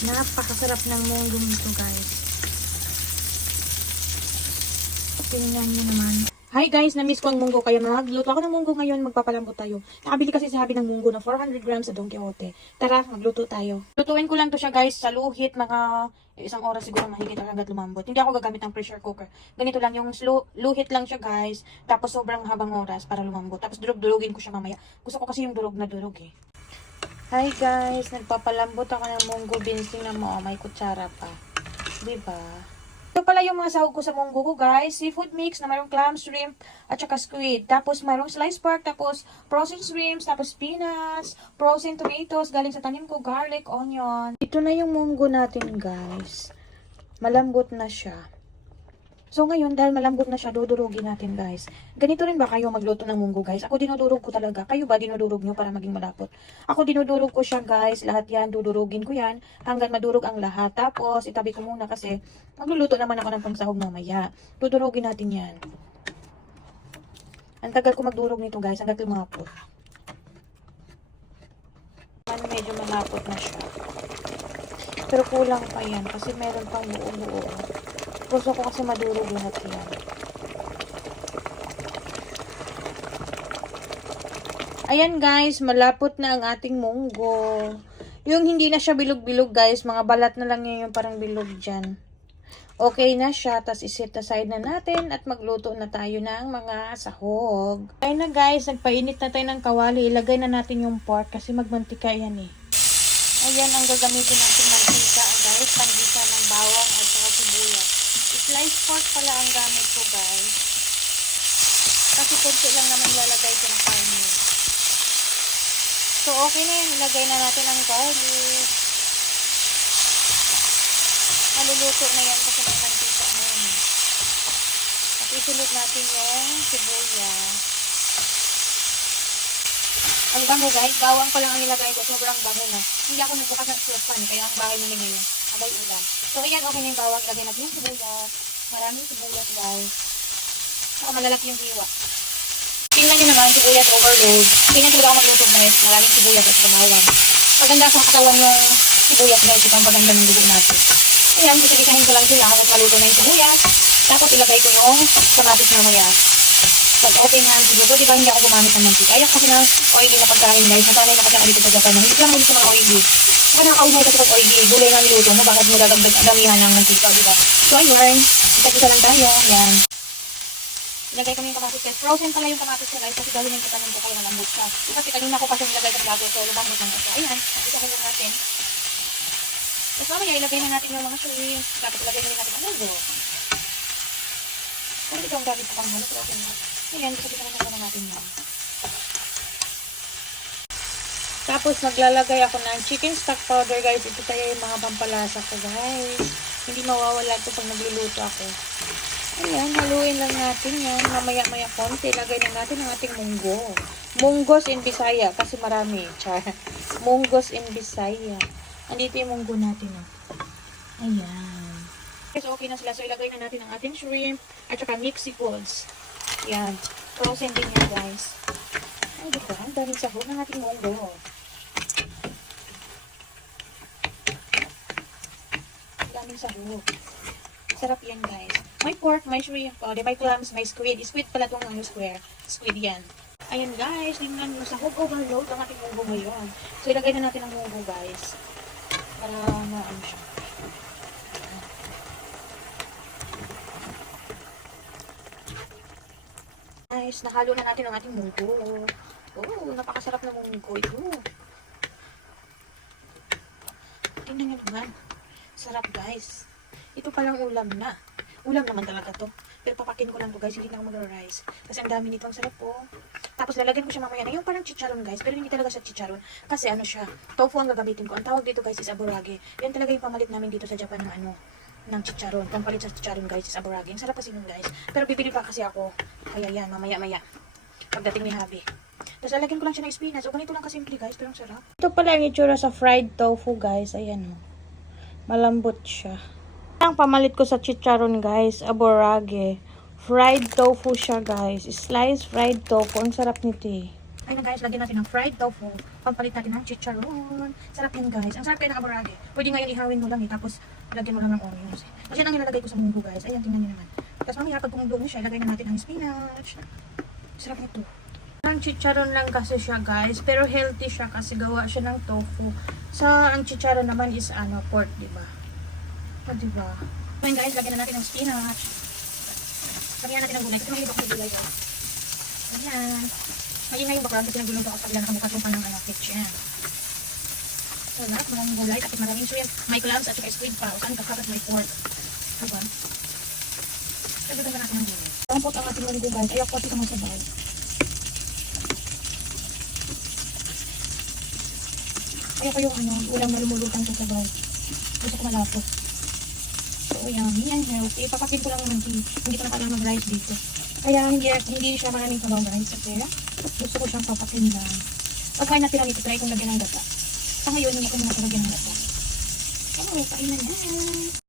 Napakasarap ng munggo nito, guys. Tingnan nyo naman. Hi guys, na-miss ko ang munggo kaya magluto ako ng munggo ngayon, magpapalambot tayo. Nakabili kasi sabi ng munggo na 400 grams sa Don Quixote. Tara, magluto tayo. Lutuin ko lang to siya guys sa luhit, mga isang oras siguro mahigit hanggang lumambot. Hindi ako gagamit ng pressure cooker. Ganito lang, yung luhit lang siya guys, tapos sobrang habang oras para lumambot. Tapos durug-durugin ko siya mamaya. Gusto ko kasi yung durog na durog eh. Hi guys, nagpapalambot ako ng munggo beans. Tingnan mo, may kutsara pa. Diba? Ito pala yung mga sahog ko sa munggo ko guys. Seafood mix na mayroong clam, shrimp, at saka squid. Tapos mayroong sliced pork, tapos frozen shrimps, tapos peanuts, frozen tomatoes, galing sa tanim ko, garlic, onion. Ito na yung munggo natin guys. Malambot na siya. So ngayon, dahil malambot na siya, dudurugin natin guys. Ganito rin ba kayo magluto ng munggo guys? Ako dinudurog ko talaga. Kayo ba dinudurog nyo para maging malapot? Ako dinudurog ko siya guys. Lahat yan, dudurugin ko yan hanggang madurog ang lahat. Tapos, itabi ko muna kasi magluluto naman ako ng pangsahog mamaya. Dudurugin natin yan. Ang tagal ko magdurog nito guys, hanggang lumapot. Medyo malapot na siya. Pero kulang pa yan kasi meron pang buo-buo. Gusto ko kasi madurog lahat yan. Ayan guys, malapot na ang ating munggo. Yung hindi na siya bilog-bilog guys, mga balat na lang yung parang bilog dyan. Okay na siya, tas iset aside na natin at magluto na tayo ng mga sahog. Ayun na guys, nagpainit na tayo ng kawali. Ilagay na natin yung pork kasi magmantika yan eh. Ayan ang gagamitin natin mantika guys, pandika ng bawang at saka sibuyas. Sliced pork pala ang gamit ko guys. Kasi konti lang naman lalagay ko ng karne. So okay na yun. Ilagay na natin ang garlic. Maluluto na yan kasi may mantika na yun. At isunod natin yung sibuyas. Ang bango guys. Bawang pa lang ang nilagay ko. Sobrang bango na. Hindi ako nagbukas ng saucepan kaya ang bahay namin ngayon. Abay ulam. So ayan, okay na yung bawang. Lagay natin yung sibuyas. Maraming sibuyas guys. Saka malalaki yung hiwa. Tingnan nyo naman, sibuyas overload. Tingnan talaga ako magluto guys. Maraming sibuyas at bawang. Maganda sa katawan yung sibuyas guys. Ito ang paganda ng dugo natin. Ayan, isigisahin ko lang sila kung kaluto na yung sibuyas. Tapos ilagay ko yung kamatis mamaya. Pag okay na ang siguro, di ba hindi ako gumamit ng mantika? Ayak kasi na oily na pagkain guys. Nasanay na kasi ako dito sa Japan. Hindi lang ulit mga oily. Kaya nakakaumay kasi pag oily. Gulay na niluto mo, bakit mo damihan ng mantika, di ba? So ayun, isa lang tayo. Ayan. Ilagay ko na yung kamatis guys. Frozen pala yung kamatis guys kasi dahil yung katanin ko kaya nalambot siya. Kasi kanina ko pa siya nilagay sa plato. So lumambot lang siya. Ayan, isa ko lang natin. Tapos mamaya ilagay na natin yung mga shrimp. Tapos ilagay na rin natin ang munggo. Kung ito ang gamit ko pang halo, pero okay na. Ayan, kasi ito na natin yan. Tapos maglalagay ako ng chicken stock powder guys. Ito tayo yung mga pampalasa ko guys. Hindi mawawala ito pag nagluluto ako. Ayan, haluin lang natin yan. Mamaya-maya konti. Lagay na natin ang ating munggo. Munggos in Bisaya. Kasi marami. Char. Munggos in Bisaya. Andito yung munggo natin. Oh. Ayan. So, okay na sila. So, ilagay na natin ang ating shrimp at saka mixy foods. Ayan. Frozen din yan, guys. Ay, diba? Ang daming sahog ng ating munggo. Ang daming sahog. Sarap yan, guys. May pork, may shrimp, may clams, may squid. Squid pala itong square. Squid yan. Ayan, guys. Tingnan nyo. Sahog overload ang ating munggo ngayon. So, ilagay na natin ang munggo, guys. Para ano siya. Guys, nahalo na natin ang ating munggo. Oh, napakasarap na munggo ito. Tingnan nyo naman. Sarap, guys. Ito palang ulam na. Ulam naman talaga to. Pero papakin ko lang to guys. Hindi na ako mag-rice. Kasi ang dami nito. Ang sarap po. Tapos lalagyan ko siya mamaya na yung parang chicharon guys. Pero hindi talaga siya chicharon. Kasi ano siya. Tofu ang gagamitin ko. Ang tawag dito guys is aborage. Yan talaga yung pamalit namin dito sa Japan ng ano. Ng chicharon. Pampalit sa chicharon guys is aborage. Ang sarap kasi nun guys. Pero bibili pa kasi ako. Kaya yan. Mamaya-maya. Pagdating ni Habi. Tapos lalagyan ko lang siya ng spinach. O ganito lang kasimple guys. Pero ang sarap. Ito pala ang itsura sa fried tofu guys. Ayan o. Malambot siya. Ang pamalit ko sa chicharon guys, aborage. Fried tofu siya guys. Sliced fried tofu. Ang sarap nito eh. Ayun guys, lagyan natin ng fried tofu. Pampalit natin ng chicharon. Sarap yan guys. Ang sarap kayo nakaburage. Pwede ngayon ihawin mo lang tapos lagyan mo lang ng onions. Kasi yan ang nilalagay ko sa munggo guys. Ayan, tingnan niyo naman. Tapos mamaya pag kumulo na siya, lagay na natin ang spinach. Sarap nito. Ang chicharon lang kasi siya guys, pero healthy siya kasi gawa siya ng tofu. Ang chicharon naman is pork, di ba? O, di ba? Ngayon guys, lagyan na natin ng spinach. Lagyan natin ng gulay kasi mahilig ako sa gulay guys. Ayan. Maingay yung background kasi nagulong ko ako sa kabila nakamukat yung panang kitchen. Sarap, maraming gulay kasi maraming shrimp. May clams at saka squid pa. Saan kapag may pork. Diba? Lagyan natin ng gulay. Tampot ang ating munggo guys. Ayaw ko kasi sumasabay. Ayaw ko yung ulam na lumulutang sa sabaw. Gusto ko malapot. So, yummy and healthy. Papakin ko lang naman hindi ko na kailangan mag-rice dito. Kaya hindi siya maraming sabaw guys. Kasi gusto ko siyang papakin lang. Pag may natira nito, try kong lagyan ng gata. Sa ngayon, hindi ko muna lagyan ng gata. So, kain na yan.